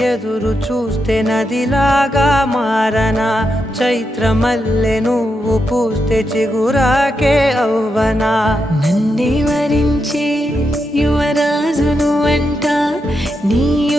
ఎదురు చూస్తే నదిలాగా మారనా, చైత్రమల్లె నువ్వు పూస్తే చిగురాకే అవ్వనా. నన్నే వరించే యువరాజును అంట నీ